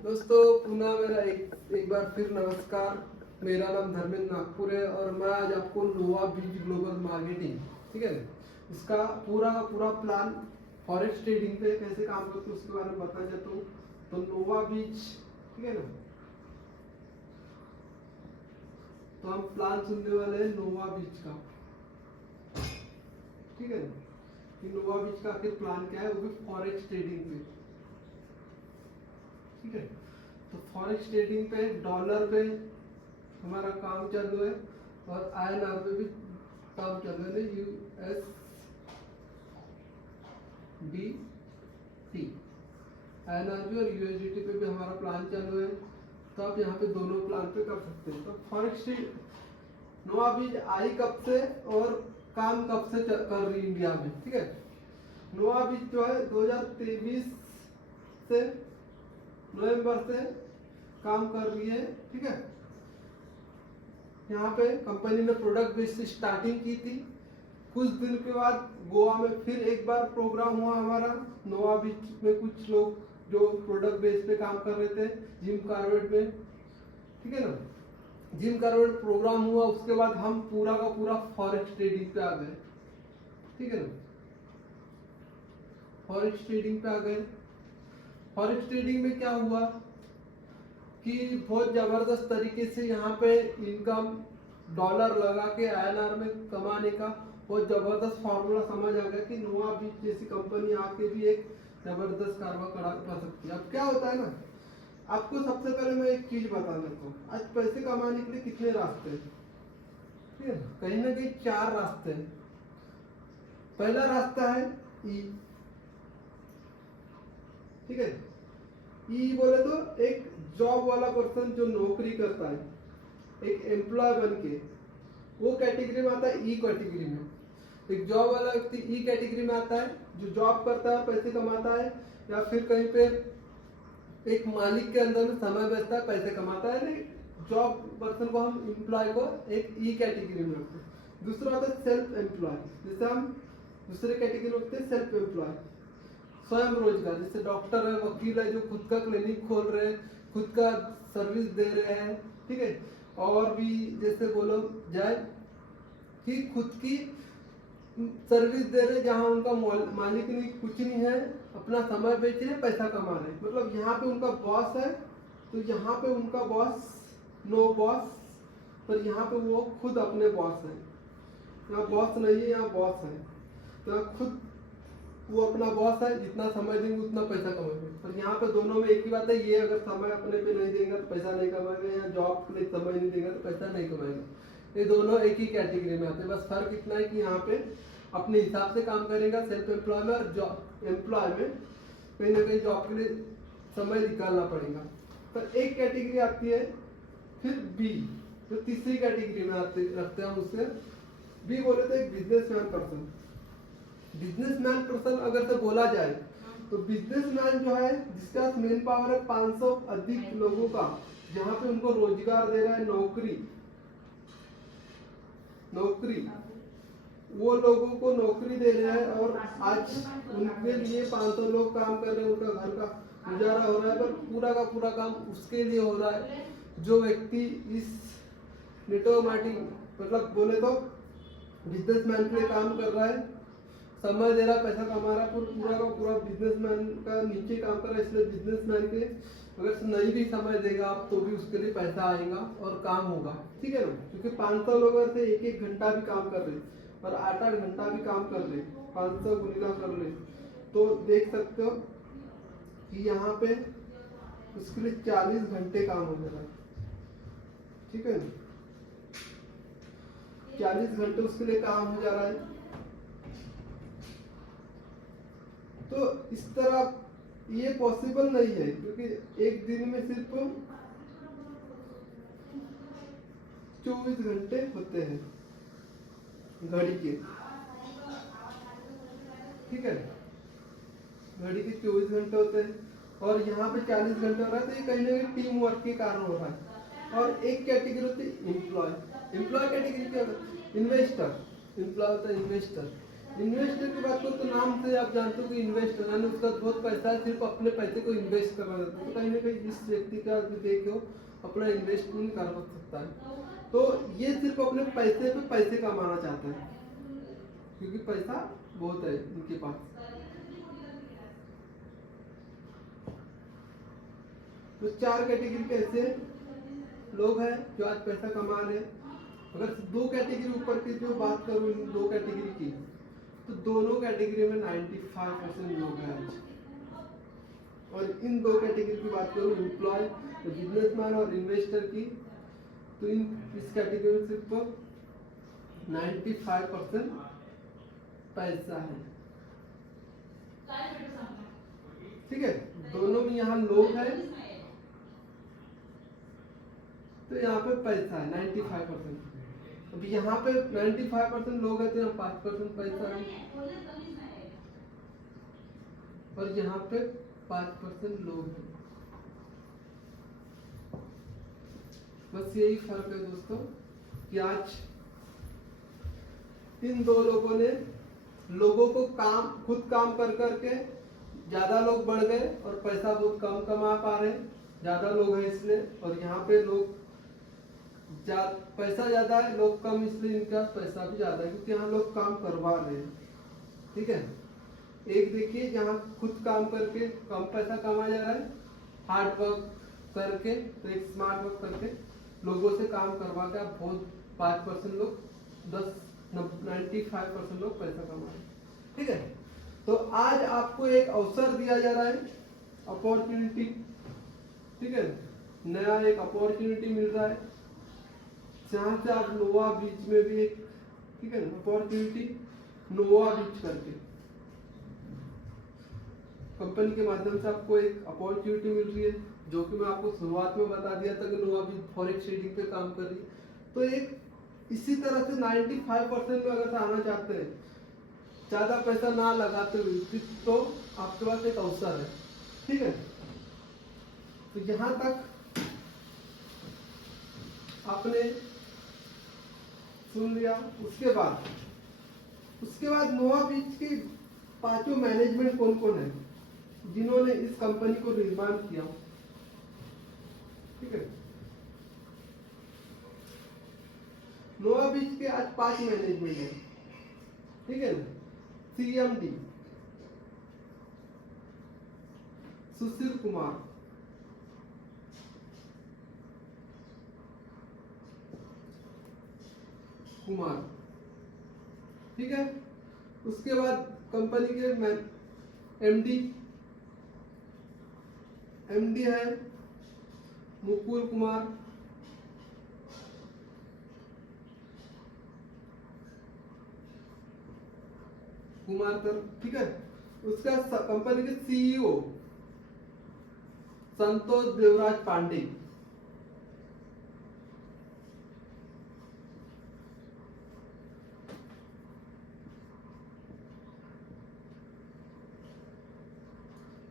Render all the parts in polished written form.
दोस्तों पुनः मेरा एक बार फिर नमस्कार। मेरा नाम धर्मेंद्र नागपुर है और मैं आज आपको नोवा बीच ग्लोबल मार्केटिंग, ठीक है, इसका पूरा का पूरा प्लान फॉरेक्स ट्रेडिंग पे कैसे काम करते हैं उसके बारे में बताना चाहता हूँ। तो नोवा बीच, ठीक है ना, तो हम प्लान सुनने वाले हैं नोवा बीच का, ठीक है ना, कि नोवा बीच का आखिर प्लान क्या है, वो भी फॉरेक्स ट्रेडिंग पे, ठीक है। तो फॉरेक्स ट्रेडिंग पे डॉलर पे हमारा काम चालू है और INR पे भी काम चालू है, USDT INR पे और USDT पे भी हमारा प्लान चालू है। तो आप यहाँ पे दोनों प्लान पे कर सकते हैं। तो फॉरेक्स नोवा बीच आई कब से और काम कब से कर रही इंडिया में, ठीक है। नोवा बीच जो है 2023 से नवंबर से काम कर रही है, ठीक है। यहाँ पे कंपनी ने प्रोडक्ट बेस से स्टार्टिंग की थी। कुछ दिन के बाद गोवा में फिर एक बार प्रोग्राम हुआ हमारा नोवा बीच में, कुछ लोग जो प्रोडक्ट बेस पे काम कर रहे थे जिम कार्बेट में, ठीक है ना। जिम कार्बेट प्रोग्राम हुआ, उसके बाद हम पूरा का पूरा फॉरेक्स ट्रेडिंग पे आ गए, ठीक है ना। फॉरेक्स ट्रेडिंग पे आ गए। फॉरेक्स ट्रेडिंग में क्या हुआ कि बहुत जबरदस्त तरीके से यहाँ पे इनकम डॉलर लगा के INR में कमाने का बहुत जबरदस्त फॉर्मूला समझ आ गया कि नोवा बीच जैसी कंपनी आके भी एक जबरदस्त कारोबार कर सकती है। अब क्या होता है ना, आपको सबसे पहले मैं एक चीज बता देता हूँ। आज पैसे कमाने के लिए कितने रास्ते हैं, ठीक है, कहीं ना कहीं 4 रास्ते हैं। पहला रास्ता है ई, ठीक है। ई बोले तो एक जॉब वाला पर्सन जो नौकरी करता है, एक एम्प्लॉय बन के, वो कैटेगरी में आता है ई कैटेगरी में। एक जॉब वाला व्यक्ति ई कैटेगरी में आता है जो जॉब करता है, पैसे कमाता है, या फिर कहीं पे एक मालिक के अंदर में समय बचता है, पैसे कमाता है। नहीं, जॉब पर्सन को हम एम्प्लॉय को एक ई कैटेगरी में रखते हैं। दूसरा होता है सेल्फ एम्प्लॉय, जैसे हम दूसरे कैटेगरी में रखते हैं सेल्फ एम्प्लॉय, स्वयं रोजगार, जैसे डॉक्टर है, वकील है जो खुद का क्लिनिक खोल रहे हैं, खुद का सर्विस दे रहे हैं, ठीक है। और भी जैसे बोलो जाए कि खुद की सर्विस दे रहे, जहां उनका मालिक नहीं, कुछ नहीं है, अपना समय बेच रहे, पैसा कमा रहे। मतलब यहाँ पे उनका बॉस है, तो यहाँ पे उनका बॉस नो बॉस, पर यहाँ पे वो खुद अपने बॉस है। यहाँ बॉस नहीं है, यहाँ बॉस है। तो खुद वो अपना बॉस है, जितना समय देंगे उतना पैसा कमाएंगे। पर यहाँ पे दोनों में एक ही बात है, ये अगर समय अपने पे नहीं देंगे तो पैसा नहीं कमाएंगे, या जॉब के लिए समय नहीं देंगे तो पैसा नहीं कमाएंगे। ये दोनों एक ही कैटेगरी में आते हैं। बस फर्क इतना है कि यहाँ पे अपने हिसाब से काम करेगा सेल्फ एम्प्लॉय में, और जॉब एम्प्लॉय में कहीं ना कहीं जॉब के लिए समय निकालना पड़ेगा। पर एक कैटेगरी आती है फिर बी, जो तीसरी कैटेगरी में रखते हैं हम उससे। बी बोले तो एक बिजनेसमैन पर्सन। बिजनेसमैन पर्सन अगर से बोला जाए तो बिजनेसमैन जो है जिसका मेन पावर है 500 अधिक लोगों का, जहां पे उनको रोजगार दे रहा है, नौकरी, वो लोगों को नौकरी दे रहा है, और आज उनके लिए 500 लोग काम कर रहे हैं, उनका घर का गुजारा हो रहा है। पर पूरा का पूरा काम उसके लिए हो रहा है जो व्यक्ति इस नेटोमेटिक, मतलब बोले तो बिजनेसमैन के लिए काम कर रहा है, समय दे रहा, पैसा कमा रहा, पूरा का पूरा बिजनेसमैन का नीचे काम कर रहा है। इसलिए बिजनेसमैन के अगर नहीं भी समय देगा आप तो भी उसके लिए पैसा आएगा और काम होगा, ठीक है ना। क्योंकि 500 लोग से एक घंटा भी काम कर रहे और 8-8 घंटा भी काम कर रहे, 500 गुना कर रहे, तो देख सकते हो कि यहाँ पे उसके लिए 40 घंटे काम हो जा रहा है, ठीक है ना। 40 घंटे उसके लिए काम हो जा रहा है। तो इस तरह ये पॉसिबल नहीं है, क्योंकि एक दिन में सिर्फ 24 घंटे होते हैं घड़ी के, ठीक है, घड़ी के 24 घंटे होते हैं, और यहाँ पे 40 घंटे हो रहा है। तो ये कहीं ना कहीं टीम वर्क के कारण हो रहा है। और एक कैटेगरी होती है एम्प्लॉय। एम्प्लॉय कैटेगरी क्या होता है, इन्वेस्टर। एम्प्लॉय होता है इन्वेस्टर। इन्वेस्टर की बात करो तो नाम से आप जानते हो कि इन्वेस्टर यानी उसका बहुत पैसा है, सिर्फ अपने पैसे को इन्वेस्ट करना चाहता है, तो कहीं ना कहीं इस व्यक्ति का भी देखो अपना इन्वेस्टमेंट कर सकता है। तो ये सिर्फ अपने पैसे पे पैसे कमाना चाहता है क्योंकि पैसा बहुत है इनके पास। तो चार कैटेगरी के ऐसे लोग हैं जो आज पैसा कमा रहे हैं। अगर दो कैटेगरी ऊपर की जो बात करूं इन दो कैटेगरी की, तो दोनों कैटेगरी में 95% लोग हैं आज। और इन दो कैटेगरी की बात करूं एम्प्लॉय, बिजनेसमैन और इन्वेस्टर की, तो इन इस कैटेगरी में सिर्फ 95% पैसा है। ठीक है, दोनों में यहाँ लोग हैं तो यहाँ पे पैसा है 95%। अब यहाँ पे 95% लोग हैं तो यहाँ 5% पैसा है, और यहाँ पे 5% लोग हैं। बस यही फर्क है दोस्तों कि आज इन दो लोगों ने लोगों को खुद काम कर करके ज्यादा लोग बढ़ गए और पैसा बहुत कम कमा पा रहे, ज्यादा लोग हैं इसलिए। और यहाँ पे लोग पैसा ज्यादा है, लोग कम, इसलिए इनका पैसा भी ज्यादा है क्योंकि यहाँ लोग काम करवा रहे हैं। ठीक है, एक देखिए जहाँ खुद काम करके कम पैसा कमाया जा रहा है, हार्ड वर्क करके, तो एक स्मार्ट वर्क करके लोगों से काम करवा के आप बहुत 5% लोग 95% लोग पैसा कमा रहे हैं। ठीक है, तो आज आपको एक अवसर दिया जा रहा है, अपॉर्चुनिटी। ठीक है, नया एक अपॉर्चुनिटी मिल रहा है जहाँ से आप नोवा बीच में भी एक, ठीक है, अपॉर्चुनिटी नोवा बीच करके कंपनी के माध्यम से आपको एक अपॉर्चुनिटी मिल रही है, जो कि मैं आपको शुरुआत में बता दिया था कि नोवा बीच फॉरेक्स ट्रेडिंग पे काम कर रही है। तो एक इसी तरह से 95% में अगर आना चाहते हैं ज्यादा पैसा ना लगाते हुए, तो आपके पास एक अवसर है। ठीक है, तो यहां तक आपने सुन लिया। उसके बाद नोवा बीच के पांचों मैनेजमेंट कौन कौन है जिन्होंने इस कंपनी को निर्माण किया। ठीक है, नोवा बीच के आज 5 मैनेजमेंट है। ठीक है, CMD सुशील कुमार। ठीक है, उसके बाद कंपनी के MD है मुकुल कुमार सर। ठीक है, उसका कंपनी के CEO संतोष देवराज पांडे।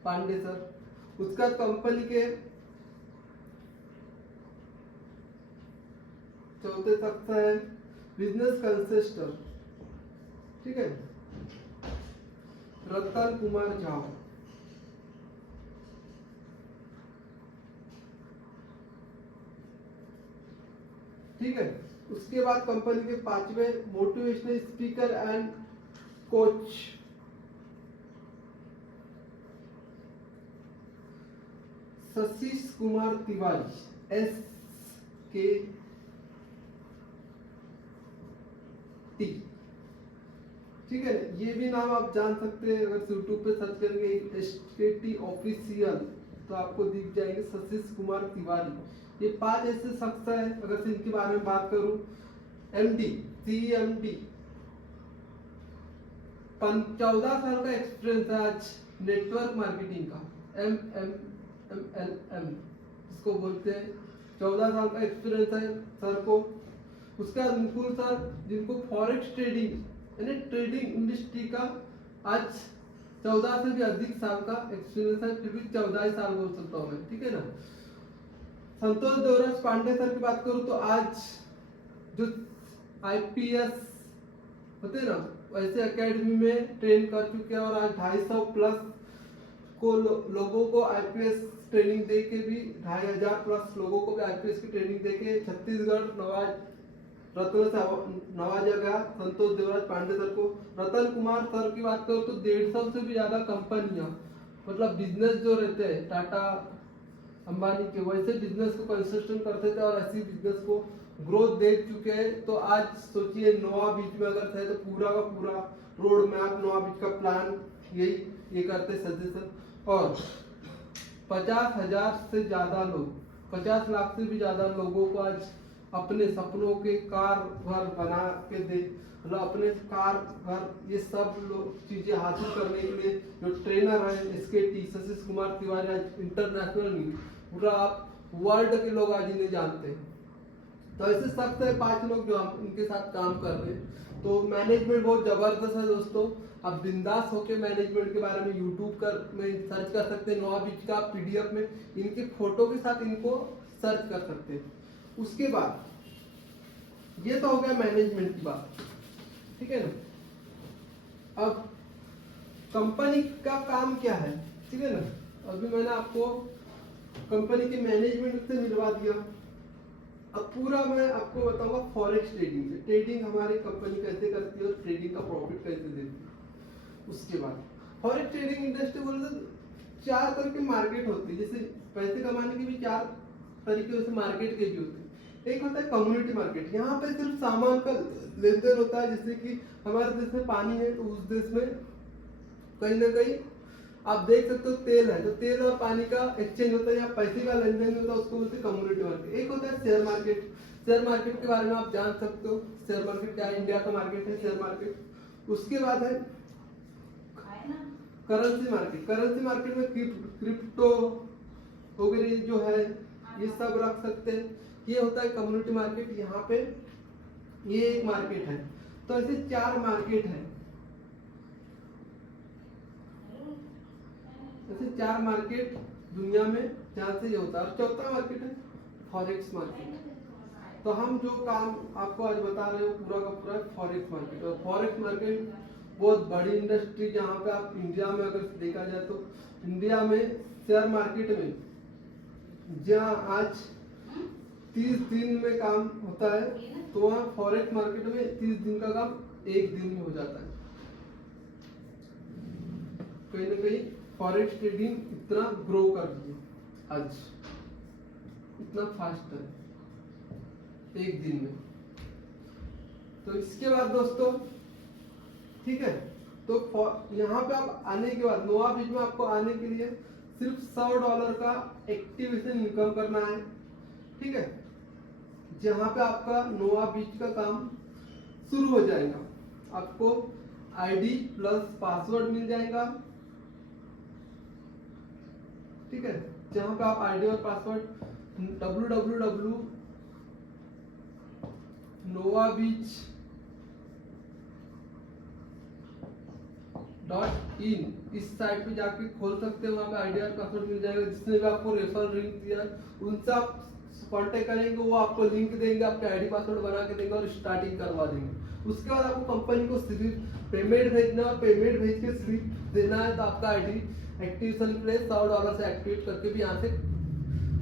सर, उसका कंपनी के चौथे शख्स है बिजनेस कंसेस्टर। ठीक है, रतन कुमार झा। ठीक है, उसके बाद कंपनी के 5वें motivational speaker and coach Satish Kumar Tiwari SKT। ठीक है, ये भी नाम आप जान सकते हैं, अगर यूट्यूब पे सर्च करेंगे SKT ऑफिशियल तो आपको दिख जाएंगे सतीश कुमार तिवारी। ये 5 ऐसे शख्स है, अगर से इनके बारे में बात करूं, CMD 14 साल का एक्सपीरियंस है आज नेटवर्क मार्केटिंग का, MLM इसको बोलते हैं। 14 साल का एक्सपीरियंस है सर को। उसका मुकुल सर जिनको फॉरेक्स ट्रेडिंग यानी ट्रेडिंग इंडस्ट्री का आज 14 से भी अधिक साल का एक्सपीरियंस है, फिर भी 14 साल बोल सकता हूँ मैं। ठीक है ना। संतोष देवराज पांडे सर की बात करूं तो आज जो IPS होते ना वैसे एकेडमी में ट्रेन कर चुके हैं और आज 250 प्लस को लोगों को आईपीएस ट्रेनिंग दे के भी 2500 प्लस लोगों को भी आईपीएस की ट्रेनिंग दे के छत्तीसगढ़ रत्न से नवाजा गया। संतोष देवराज पांडे सर को, रतन कुमार सर की बात करो तो 150 से भी ज्यादा कंपनियां, मतलब बिजनेस जो रहते हैं टाटा अंबानी के, वैसे बिजनेस को कंस्ट्रक्शन करते थे और ऐसी बिजनेस को ग्रोथ देख चुके हैं। तो आज सोचिए नोआ बीच में अगर थे तो पूरा का पूरा रोड मैप नोआ बीच का प्लान यही ये करते सजेशन। और 50,000 से ज्यादा लोग, 50 लाख से भी ज्यादा लोगों को आज अपने सपनों के कार घर बना के दे, मतलब अपने कार घर ये सब लोग चीजें हासिल करने के लिए जो ट्रेनर है इसके टी सतीश कुमार तिवारी आज इंटरनेशनल नहीं, पूरा आप वर्ल्ड के लोग आज इन्हें जानते हैं। तो ऐसे शख्स है 5 लोग जो हम उनके साथ काम कर रहे हैं। तो मैनेजमेंट बहुत जबरदस्त है दोस्तों। आप बिंदास होके मैनेजमेंट के बारे में यूट्यूब में सर्च कर सकते हैं। नोआ बीच का पीडीएफ में इनके फोटो के साथ इनको सर्च कर सकते हैं। उसके बाद ये तो हो गया मैनेजमेंट की बात, ठीक है ना। अब कंपनी का काम क्या है, ठीक है ना। अभी मैंने आपको कंपनी के मैनेजमेंट से मिलवा दिया। अब पूरा मैं आपको बताऊंगा फॉरेक्स ट्रेडिंग से, ट्रेडिंग हमारी कंपनी कैसे करती है और ट्रेडिंग का प्रॉफिट कैसे देती है। उसके बाद फॉरेक्स ट्रेडिंग इंडस्ट्री बोले तो 4 तरह की मार्केट होती है। जैसे पैसे कमाने की भी 4 तरीके से मार्केट के भी होते हैं। एक होता है कम्युनिटी मार्केट, यहाँ पे सिर्फ सामान का लेन देन होता है। जैसे कि हमारे देश में पानी है तो उस देश में कहीं ना कहीं आप देख सकते हो तेल है तो तेल और पानी का एक्सचेंज होता है या पैसे का लेन देन होता है, उसको बोलते हैं कम्युनिटी मार्केट। एक होता है शेयर मार्केट, शेयर मार्केट के बारे में आप जान सकते हो शेयर मार्केट क्या है, इंडिया का मार्केट है शेयर मार्केट। उसके बाद है करेंसी मार्केट, करेंसी मार्केट में क्रिप्टो वगैरह जो है ये सब रख सकते हैं। ये होता है कम्युनिटी मार्केट, यहाँ पे ये एक मार्केट है। तो ऐसे 4 मार्केट है, ऐसे 4 मार्केट दुनिया में जहाँ से ये होता है। और चौथा मार्केट है फॉरेक्स मार्केट। तो हम जो काम आपको आज बता रहे हो पूरा का पूरा फॉरेक्स मार्केट। और फॉरेक्स मार्केट बहुत बड़ी इंडस्ट्री, जहाँ पे आप इंडिया में अगर देखा जाए तो इंडिया में शेयर मार्केट में जहाँ आज 30 दिन में काम होता है तो वहाँ फॉरेक्स मार्केट में 30 दिन का काम 1 दिन में हो जाता है। कहीं ना कहीं फॉरेक्स ट्रेडिंग इतना ग्रो कर रही है आज, इतना फास्ट है 1 दिन में। तो इसके बाद दोस्तों ठीक है, तो यहाँ पे आप आने के बाद नोआ बीच में आपको आने के लिए सिर्फ $100 का एक्टिवेशन इनकम करना है, ठीक है। जहाँ पे आपका नोआ बीच का काम शुरू हो जाएगा, आपको आईडी प्लस पासवर्ड मिल जाएगा, ठीक है। जहाँ पे आप आईडी और पासवर्ड www.noabeach.in इस साइट पे जाके खोल सकते हैं। वहाँ पे आईडी और पासवर्ड मिल जाएगा। जिसने भी आपको रेफरल लिंक दिया उनसे आप कांटेक्ट करेंगे, वो आपको लिंक देंगे, आपके आईडी पासवर्ड बना के देंगे और स्टार्टिंग करवा देंगे। उसके बाद आपको कंपनी को सिर्फ पेमेंट भेजना, पेमेंट भेज के स्लिप देना है तो आपका आईडी एक्टिवेशन पे $100 से एक्टिवेट करके भी यहाँ से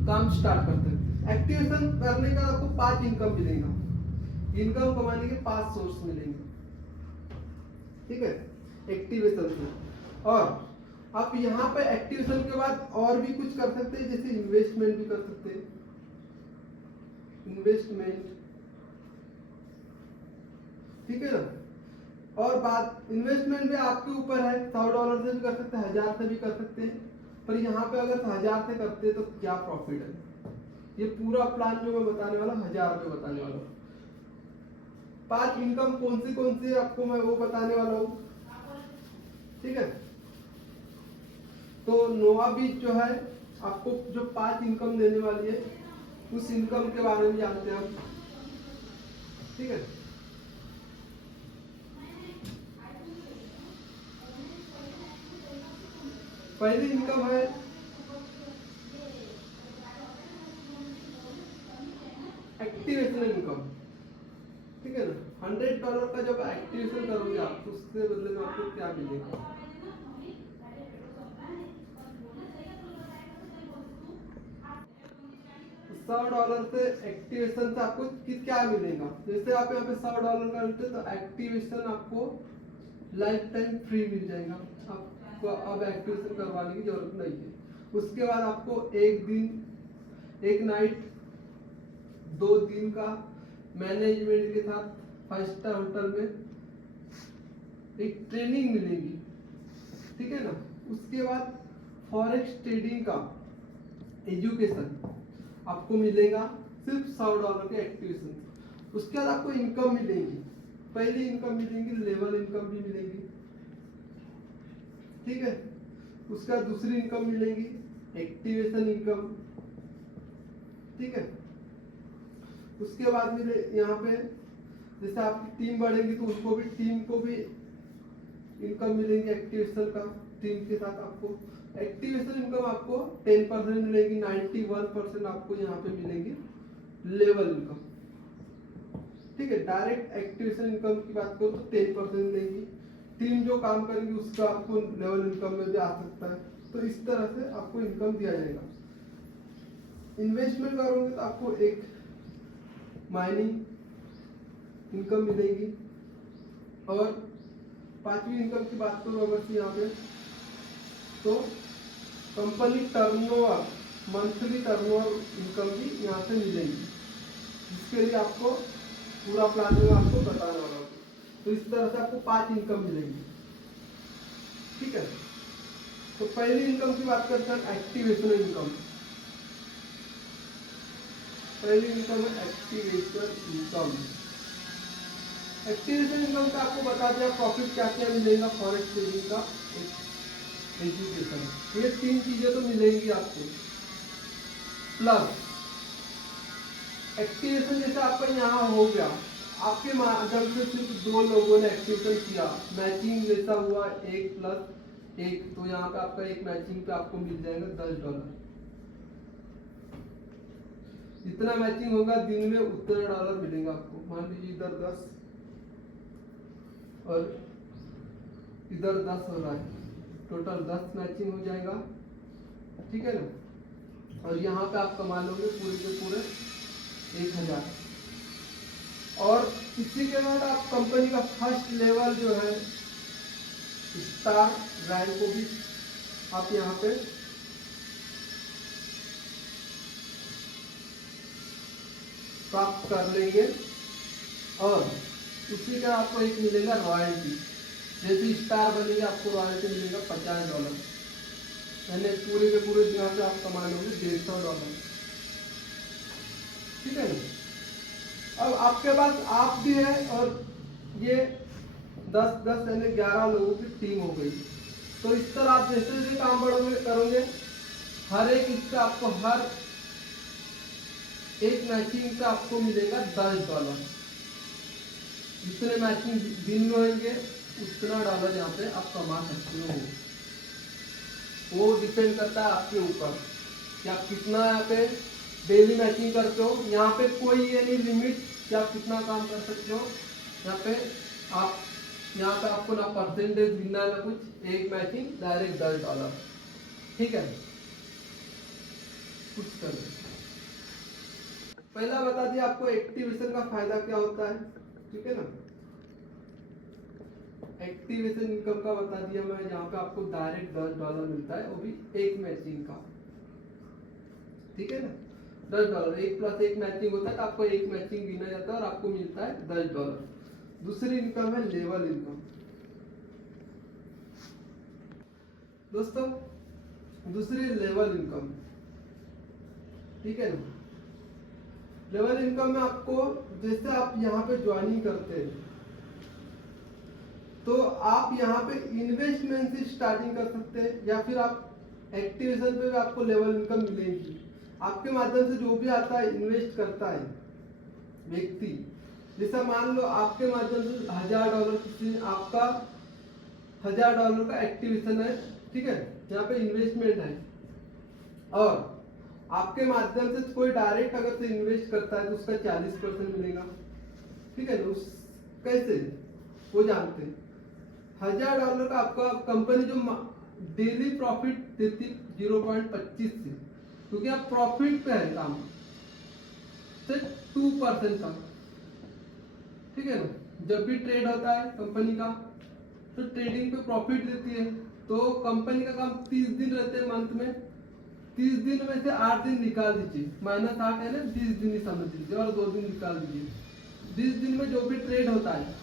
काम स्टार्ट करते हैं। एक्टिवेशन करने का आपको 5 इनकम मिलेगा, इनकम कमाने के 5 सोर्स मिलेंगे, ठीक है, एक्टिवेशन से। और आप यहाँ पे एक्टिवेशन के बाद और भी कुछ कर सकते हैं, जैसे इन्वेस्टमेंट भी कर सकते हैं। इन्वेस्टमेंट, ठीक है ना। और बात इन्वेस्टमेंट भी आपके ऊपर है, $100 से भी कर सकते हैं, 1000 से भी कर सकते हैं। पर यहाँ पे अगर 1000 से करते हैं तो क्या प्रॉफिट है, ये पूरा प्लान जो मैं बताने वाला 1000 रुपये बताने वाला हूँ। 5 इनकम कौन सी आपको मैं वो बताने वाला हूँ, ठीक है। तो नोआ बीच जो है आपको जो 5 इनकम देने वाली है उस इनकम के बारे में जानते हैं हम, ठीक है। पहली इनकम है एक्टिवेशन इनकम, ठीक है ना। $100 का जब एक्टिवेशन करोगे आप तो उसके बदले में आपको क्या मिलेगा? $100 से एक्टिवेशन से आपको क्या मिलेगा? जैसे आप यहाँ पे $100 करते तो एक्टिवेशन आपको लाइफ टाइम फ्री मिल जाएगा, आपको अब एक्टिवेशन करवाने की जरूरत नहीं है। उसके बाद आपको एक दिन एक नाइट 2 दिन का मैनेजमेंट के साथ 5 स्टार होटल में एक ट्रेनिंग मिलेगी, ठीक है ना। उसके बाद फॉरेक्स ट्रेडिंग का एजुकेशन आपको मिलेगा सिर्फ $100 के एक्टिवेशन। उसके बाद आपको इनकम मिलेगी, पहली इनकम मिलेगी, लेवल इनकम भी मिलेगी, ठीक है। उसके बाद दूसरी इनकम मिलेगी एक्टिवेशन इनकम, ठीक है। उसके बाद मिले यहाँ पे जैसे आपकी टीम बढ़ेगी तो उसको भी टीम को भी इनकम मिलेगी एक्टिवेशन का। टीम के साथ आपको एक्टिवेशन इनकम आपको 10% मिलेगी, 91% आपको यहाँ पे मिलेगी लेवल इनकम, ठीक है। डायरेक्ट एक्टिवेशन इनकम की बात करो तो 10% मिलेगी, टीम जो काम करेगी उसका आपको लेवल इनकम में भी आ सकता है। तो इस तरह से आपको इनकम दिया जाएगा। इन्वेस्टमेंट करोगे तो आपको एक माइनिंग इनकम मिलेगी। और पांचवी इनकम की बात करूँ अगर यहाँ पे तो company turnover, monthly turnover income भी यहाँ से मिलेगी, जिसके लिए आपको पूरा प्लान में आपको बताना होगा। तो इस तरह से आपको 5 इनकम मिलेंगी, ठीक है। तो पहली इनकम की बात करते हैं एक्टिवेशन इनकम। पहली इनकम है एक्टिवेशन इनकम। एक्टिवेशन इनकम का आपको बता दिया प्रॉफिट क्या क्या मिलेगा, फॉरेक्स ट्रेडिंग का, एजुकेशन, ये 3 चीजें तो मिलेंगी आपको। प्लस एक्टिवेशन जैसे आपका यहाँ हो गया, आपके माध्यम से सिर्फ 2 लोगों ने एक्टिवेशन किया, मैचिंग जैसा हुआ 1+1, तो यहाँ पे आपका एक मैचिंग पे आपको मिल जाएगा $10। जितना मैचिंग होगा दिन में उतना डॉलर मिलेगा आपको। मान लीजिए इधर 10 और इधर 10 हो रहा है, टोटल 10 मैचिंग हो जाएगा, ठीक है ना। और यहाँ पे आप कमा लोगे पूरे के पूरे 1000। और इसी के बाद आप कंपनी का फर्स्ट लेवल जो है स्टार रैंक को भी आप यहाँ पे प्राप्त कर लेंगे। और उसी का आपको एक मिलेगा रॉयल्टी, जैसे स्टार बनेगा आपको रॉयल्टी मिलेगा $50, यानी पूरे के पूरे यहाँ से आप कमा लोगे $150, ठीक है ना। अब आपके पास आप भी है और ये 10 यानी 11 लोगों की टीम हो गई। तो इस तरह आप जैसे जैसे काम बढ़ोगे करोगे, हर एक इससे आपको हर एक मैचिंग का आपको मिलेगा $10। जितने मैचिंग दिन में होंगे उतना डॉलर यहाँ पे आप कमा सकते हो। वो डिपेंड करता है आपके ऊपर कि आप कितना यहाँ पे डेली मैचिंग करते हो। यहाँ पे कोई ये नहीं लिमिट कि आप कितना काम कर सकते हो। यहाँ पे आपको ना परसेंटेज मिलना है ना कुछ, एक मैचिंग डायरेक्ट $10, ठीक है। कुछ कर पहला बता दिया आपको एक्टिवेशन का फायदा क्या होता है, ठीक है ना। एक्टिवेशन इनकम का बता दिया मैं, जहाँ पे आपको डायरेक्ट $10 मिलता है, वो भी एक मैचिंग का, ठीक है ना। $10 1+1 मैचिंग होता है तो आपको एक मैचिंग गिना जाता है और आपको मिलता है $10। दूसरी इनकम है लेवल इनकम। दोस्तों दूसरी लेवल इनकम, ठीक है ना। लेवल इनकम में आपको जैसे आप यहाँ पे ज्वाइनिंग करते हैं तो आप यहाँ पे इन्वेस्टमेंट से स्टार्टिंग कर सकते हैं, या फिर आप एक्टिवेशन पे भी आपको लेवल इनकम मिलेगी। आपके माध्यम से जो भी आता है इन्वेस्ट करता है व्यक्ति, जैसा मान लो आपके माध्यम से $1000 किसी आपका $1000 का एक्टिवेशन है, ठीक है, यहाँ पे इन्वेस्टमेंट है। और आपके माध्यम से कोई डायरेक्ट अगर से इन्वेस्ट करता है तो उसका 40% मिलेगा, ठीक है ना। कैसे वो जानते हैं। $1000 का आपका कंपनी जो डेली प्रॉफिट देती 0.25 से, क्योंकि आप प्रॉफिट पे है काम, से 2% का, ठीक है ना। जब भी ट्रेड होता है कंपनी का तो ट्रेडिंग पे प्रॉफिट देती है, तो कंपनी का काम 30 दिन रहते हैं मंथ में, 30 दिन में से 8 दिन निकाल दीजिए, -8 है ना, 20 दिन ही समझ लीजिए और 2 दिन निकाल दीजिए। 20 दिन में जो भी ट्रेड होता है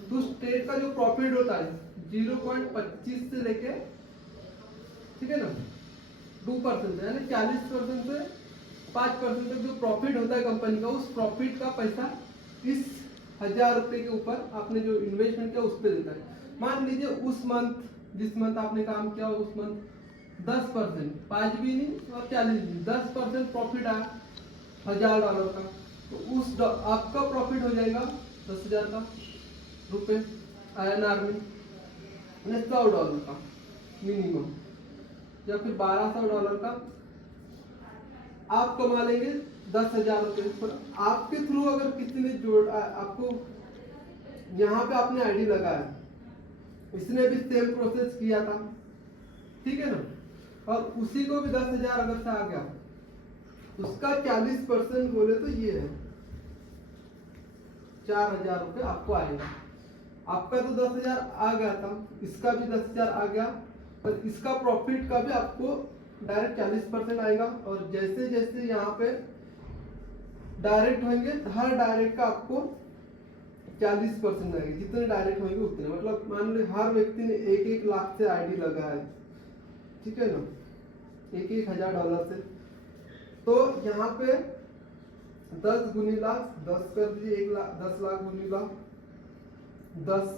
तो उस ट्रेड का जो प्रॉफिट होता है 0.25 से लेके, ठीक है ना, 2% यानी 40% से 5% तक जो प्रॉफिट होता है कंपनी का, उस प्रॉफिट का पैसा इस ₹1000 के ऊपर आपने जो इन्वेस्टमेंट किया उस पर देता है। मान लीजिए उस मंथ, जिस मंथ आपने काम किया उस मंथ 10%, 5 भी नहीं और 40 भी, 10% प्रॉफिट आया $1000 का, तो उस आपका प्रॉफिट हो जाएगा 10,000 का रुपए INR में, $100 का मिनिमम, या फिर $1200 का आप कमा लेंगे 10,000 रुपये। पर आपके थ्रू अगर किसी ने जोड़ आपको यहाँ पे आपने आईडी लगाया, इसने भी सेम प्रोसेस किया था, ठीक है ना, और उसी को भी 10,000 अगर से आ गया, उसका 40% बोले तो ये है 4,000 रुपये आपको आएगा। आपका तो 10,000 आ गया था, इसका भी 10,000 आ गया, पर इसका प्रॉफिट का भी आपको डायरेक्ट 40% आएगा। और जैसे जैसे यहाँ पे डायरेक्ट होंगे, हर डायरेक्ट का आपको 40% आएगा, जितने डायरेक्ट होंगे उतने, मतलब मान लो हर व्यक्ति ने 1-1 लाख से आईडी लगाया है, ठीक है ना, 1-1 हजार डॉलर से, तो यहाँ पे 10 गुनी लाख, 10 कर दीजिए, 1 लाख, 10 लाख गुनी लाख 10,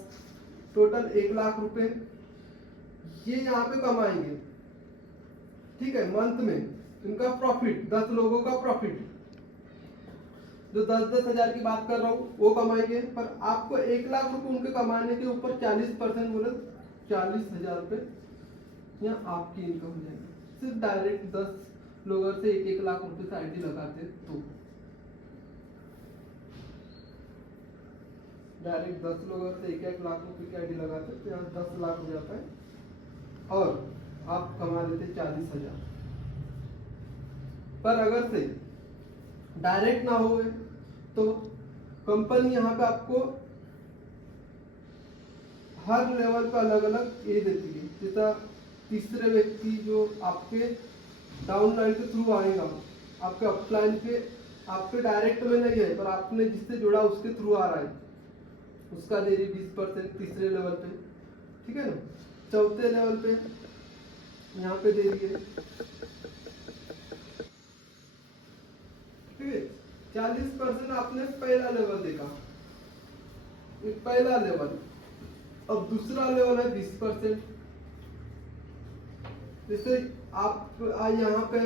टोटल 1 लाख रुपए ये यहाँ पे कमाएंगे, ठीक है। मंथ में इनका प्रॉफिट, 10 लोगों का प्रॉफिट, जो 10-10 हजार की बात कर रहा हूँ वो कमाएंगे, पर आपको 1 लाख रुपए उनके कमाने के ऊपर 40% बोले 40,000 रुपए यहाँ आपकी इनकम हो जाएगी, सिर्फ डायरेक्ट 10 लोगों से 1-1 लाख रुपए से आईडी लगाते, तो डायरेक्ट 10 लोगों से 1-1 लाख रुपए की आईडी लगाते तो यहाँ 10 लाख हो जाता है, और आप कमा लेते 40,000। पर अगर से डायरेक्ट ना हो तो कंपनी यहाँ पे आपको हर लेवल पे अलग अलग ये देती है, जैसा तीसरे व्यक्ति जो आपके डाउनलाइन के थ्रू आएगा, आपके अपलाइन पे, आपके डायरेक्ट में नहीं है पर आपने जिससे जुड़ा उसके थ्रू आ रहा है, उसका दे रही 20% तीसरे लेवल पे, ठीक है ना। चौथे लेवल पे यहाँ पे दे रही है, ठीक है। 40% आपने पहला लेवल देखा, एक पहला लेवल। अब दूसरा लेवल है 20%। जैसे आप यहाँ पे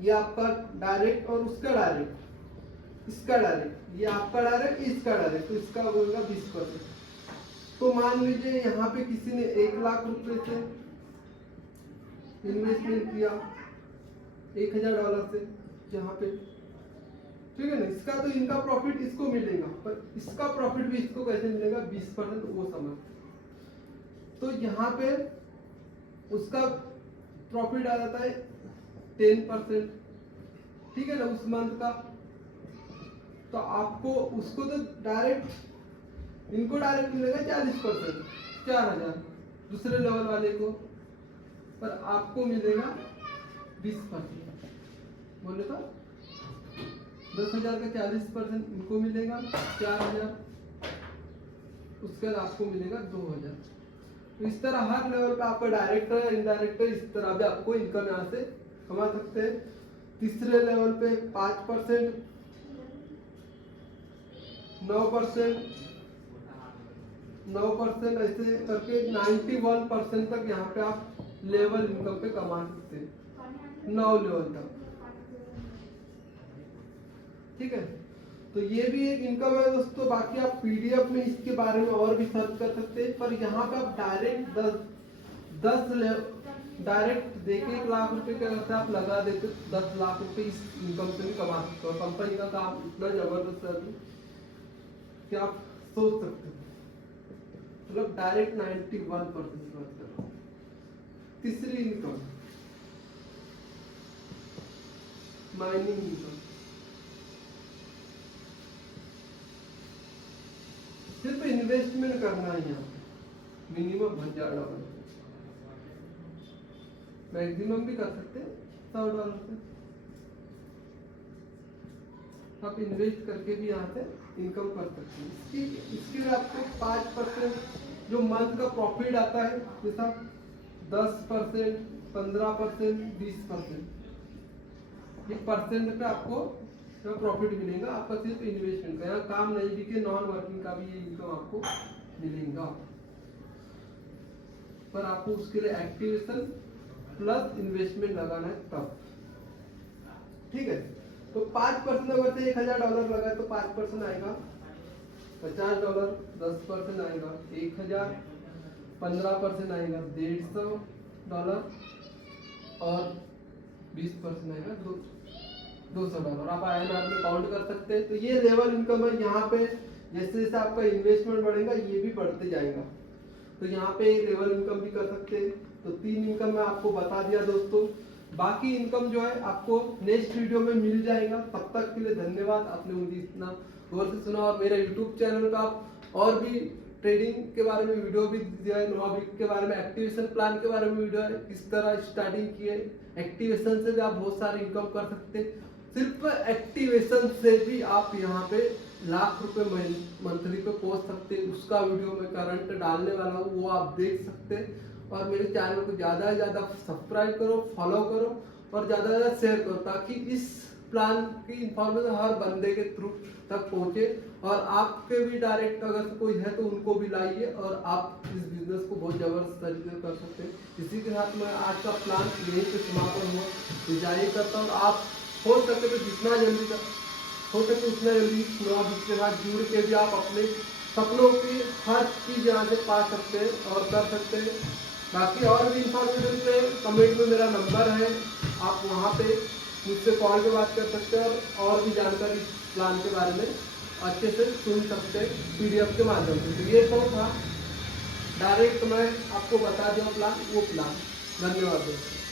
ये आपका डायरेक्ट और उसका डायरेक्ट, इसका डायरेक्ट, ये आपका डायरेक्ट, इसका डायरेक्ट, तो इसका बोलेगा 20%। तो मान लीजिए यहाँ पे किसी ने 1 लाख रुपए से इन्वेस्टमेंट किया $1,000 से यहाँ पे, ठीक है ना। इसका तो इनका प्रॉफिट इसको मिलेगा, पर इसका प्रॉफिट भी इसको कैसे मिलेगा 20%, वो समझ। तो यहाँ पे उसका प्रॉफिट आ जाता है 10%, ठीक है ना, उस मंथ का। तो आपको उसको तो डायरेक्ट, इनको डायरेक्ट मिलेगा 40%, 4,000 दूसरे लेवल वाले को, पर आपको मिलेगा 20%। बोले तो 10,000 का 40% इनको मिलेगा 4,000, उसके बाद आपको मिलेगा 2,000। तो इस तरह हर लेवल पे आपका डायरेक्ट है, इनडायरेक्ट है, इस तरह भी आपको इनकम यहाँ से कमा सकते हैं। तीसरे लेवल पे 5%, 9% ऐसे करके 91% तक यहाँ पे आप लेवल इनकम पे कमा सकते हैं, 9 लेवल तक, ठीक है। तो ये भी एक इनकम है दोस्तों। बाकी आप पीडीएफ में इसके बारे में और भी सर्च कर सकते हैं, पर यहाँ पे आप डायरेक्ट 10 डायरेक्ट देके 1 लाख रुपए के अगर आप लगा देते 10 लाख रुपए इस इनकम से भी कमा सकते हो। कंपनी का काम इतना जबरदस्त है कि आप सोच सकते हो, मतलब डायरेक्ट 91% की बात कर रहा हूँ। तीसरी इनकम माइनिंग इनकम, सिर्फ इन्वेस्टमेंट करना है यहाँ पे, मिनिमम $1000, मैक्सिमम भी कर सकते हैं $100 से। आप इन्वेस्ट करके भी यहाँ से इनकम कर सकते हैं। इसके लिए आपको 5% जो मंथ का प्रॉफिट आता है, जैसा 10%, 15%, 20%, ये परसेंट पे आपको प्रॉफिट मिलेगा। आपका सिर्फ इन्वेस्टमेंट का, यहाँ काम नहीं भी के नॉन वर्किंग का भी ये इनकम आपको मिलेगा, पर आपको उसके लिए एक्टिवेशन प्लस इन्वेस्टमेंट लगाना है तब। ठीक है, तो 5% अगर से $1000 लगा तो 5% आएगा $50, 10% आएगा 1000, 15% आएगा $150 और 20% आएगा $200। आप INR में काउंट कर सकते हैं। तो ये लेवल इनकम है। यहाँ पे जैसे जैसे आपका इन्वेस्टमेंट बढ़ेगा ये भी बढ़ते जाएगा। तो यहाँ पे लेवल इनकम भी कर सकते हैं। तो 3 इनकम मैं आपको बता दिया दोस्तों। बाकी इनकम जो है आपको नेक्स्ट वीडियो में मिल जाएगा। तब तक के लिए धन्यवाद, आपने मुझे इतना गौर से सुना। और मेरे यूट्यूब चैनल का आप और भी ट्रेडिंग के बारे में वीडियो भी दिया है, नोवाबिट के बारे में, एक्टिवेशन प्लान के बारे में वीडियो है, किस तरह स्टार्टिंग की है। एक्टिवेशन से भी आप बहुत सारी इनकम कर सकते हैं। सिर्फ एक्टिवेशन से भी आप यहाँ पे लाख रुपए मंथली पे पहुंच सकते हैं। उसका वीडियो मैं करंट डालने वाला हूँ, वो आप देख सकते हैं। और मेरे चैनल को ज़्यादा से ज़्यादा सब्सक्राइब करो, फॉलो करो और ज़्यादा से ज़्यादा शेयर करो, ताकि इस प्लान की इंफॉर्मेशन हर बंदे के थ्रू तक पहुंचे। और आपके भी डायरेक्ट अगर कोई है तो उनको भी लाइए और आप इस बिजनेस को बहुत जबरदस्त तरीके से कर सकते हैं। इसी के साथ मैं आज का प्लान यहीं पे समापन हुआ जारी करता हूँ। आप हो सके तो जितना जल्दी हो सके उतना जल्दी नोवाबिट के साथ जुड़ के भी आप अपने सपनों की हर चीज़ यहाँ से पा सकते हैं और कर सकते हैं। बाकी और भी इंफॉर्मेशन पे कमेंट में मेरा नंबर है, आप वहाँ पे मुझसे कॉल पे बात कर सकते हैं और भी जानकारी प्लान के बारे में अच्छे से सुन सकते हैं PDF के माध्यम से। तो ये तो था, डायरेक्ट मैं आपको बता दूँ प्लान, वो प्लान। धन्यवाद दोस्तों।